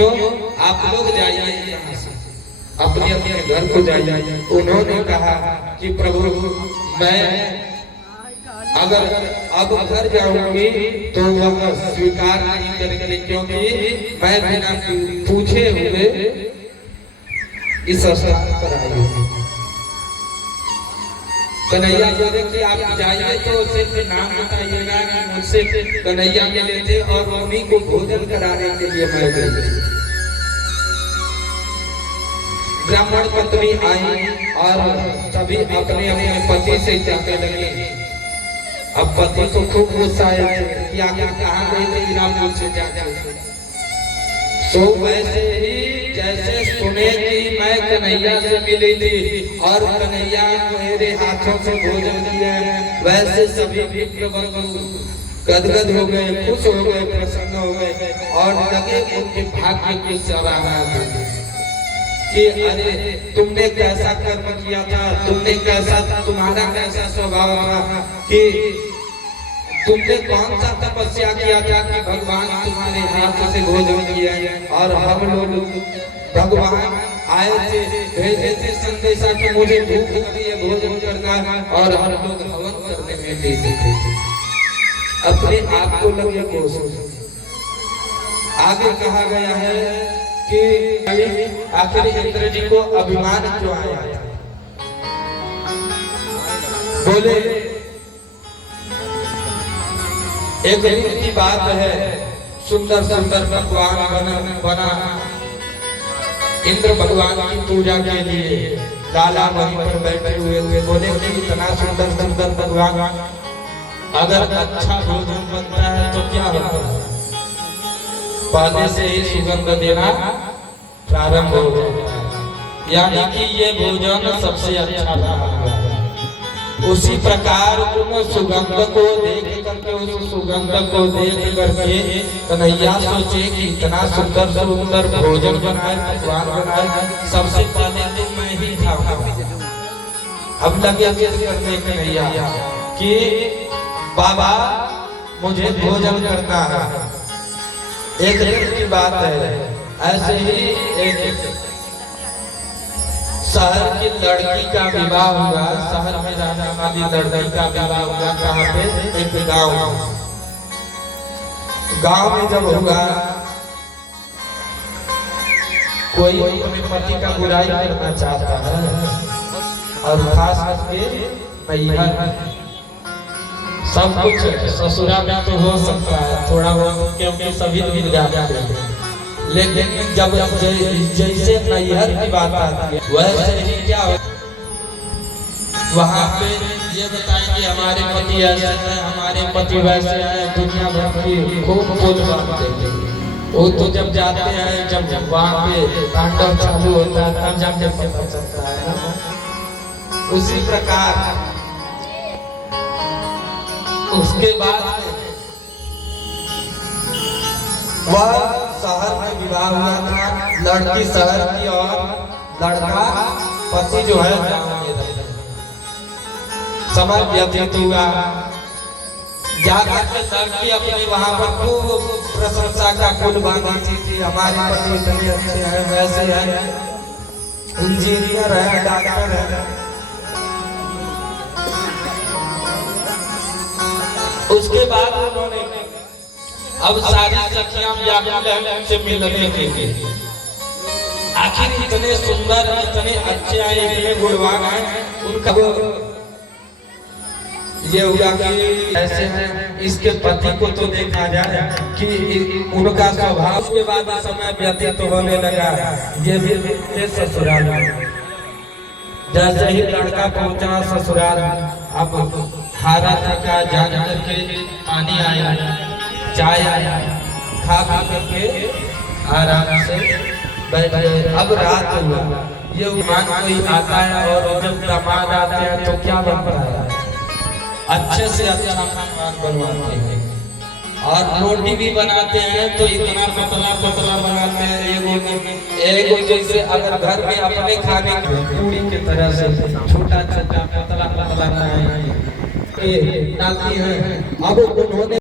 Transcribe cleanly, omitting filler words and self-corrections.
पत्नियों आप लोग जाइए यहाँ से, अपने अपने घर को जाइए। उन्होंने कहा कि प्रभु मैं अगर अब घर जाऊंगी तो वह स्वीकार नहीं करेंगे, क्योंकि मैं बिना पूछे हुए इस स्थान पर आई हूँ। कन्हैया बोले कि आप जाइए तो सिर्फ नाम बताइएगा कि मुझसे कन्हैया मिले थे और उन्हीं को भोजन कराने के लिए मैं गई। ब्राह्मण पत्नी आई और सभी अपने अपने पति से जाने लगे। अब पति तो खूब गुस्सा है कि आखिर कहाँ गई थी बिना पूछे जाने। तो वैसे ही जैसे सुने कि मैं कन्हैया से मिली थी और कन्हैया मेरे हाथों से भोजन किया, वैसे सभी गदगद हो गए, खुश हो गए, प्रसन्न हो गए और लगे उनके भाग्य की सराहना कि अरे तुमने कैसा कर्म किया था, तुमने कैसा, तुम्हारा कैसा स्वभाव था कि तुमने कौन सा तपस्या किया था कि भगवान तुम्हारे हाथ से भोजन किया। और हम लोग भगवान आए थे, भेजे थे संदेशा कि मुझे भूख लगी है, भोजन करना, और हम लोग हवन करने में देते थे। अपने आप को लगे कोशिश। आगे कहा गया है कि आखिर इंद्र जी को अभिमान क्यों आया। बोले एक दिन की बात है, सुंदर सुंदर पकवान बना इंद्र भगवान की पूजा के लिए। लाला वहीं पर बैठे हुए थे। बोले कि इतना सुंदर सुंदर पकवान, अगर अच्छा भोजन बनता है तो क्या होता है, पहले से ही सुगंध देना प्रारंभ हो जाता है, यानी कि ये भोजन सबसे अच्छा रहा। उसी प्रकार उन सुगंध को देख करके, उस सुगंध को देख करके कन्हैया सोचे कि इतना सुंदर सुंदर भोजन बनाए, पकवान बनाए, सबसे पहले तो मैं ही खाऊंगा। अब लगे करने कन्हैया कि बाबा मुझे भोजन करना है। एक दिन की बात है, ऐसे ही एक शहर की लड़की का विवाह हुआ। शहर में रहने वाली लड़की का विवाह हुआ। कहाँ पे? एक गांव में जब हुआ, कोई अपने पति का बुराई करना चाहता है और खास करके नैहर, सब कुछ ससुराल में तो हो सकता है थोड़ा बहुत, क्योंकि सभी मिल जाते हैं, लेकिन जब जैसे नैहर की बात आती है वैसे ही क्या हो, वहाँ पे ये बताएंगे हमारे पति ऐसे हैं, हमारे पति वैसे हैं, दुनिया भर की खूब बोल बात देंगे। वो तो जब जाते हैं, जब वहाँ पे तांडव चालू होता है तब जब पता चलता है ना। उसी प्रकार उसके बाद वह शहर में विवाह हुआ था। लड़की शहर की और लड़का पति जो है गांव में रहता। समय व्यतीत हुआ, जाकर के लड़की अपनी वहां पर खूब प्रशंसा का फूल बांधी थी। हमारे पति इतने अच्छे हैं, वैसे हैं, इंजीनियर है, डॉक्टर है। उसके बाद उन्होंने अब सारी सखियां व्याकुल से मिलने के लिए, आखिर इतने सुंदर, इतने अच्छे हैं, इतने गुणवान हैं, उनका ये हुआ कि ऐसे हैं, इसके पति को तो देखा जाए कि उनका स्वभाव। उसके बाद समय व्यतीत होने लगा, ये भी ससुराल में। जैसे ही लड़का पहुंचा ससुराल, अब हारा थका जान करके पानी आया, चाय आया, खा पी करके आराम से बैठ गए। अब रात हुआ, ये मान कोई आता है और जब दामाद आते हैं तो क्या बनता है, अच्छे से अच्छा खाना बनवाते हैं और रोटी भी बनाते हैं तो इतना पतला पतला बनाते हैं। एगो जैसे अगर घर में अपने खाने पूरी की तरह से छोटा छोटा पतला पतला बनाते हैं। अब उन्होंने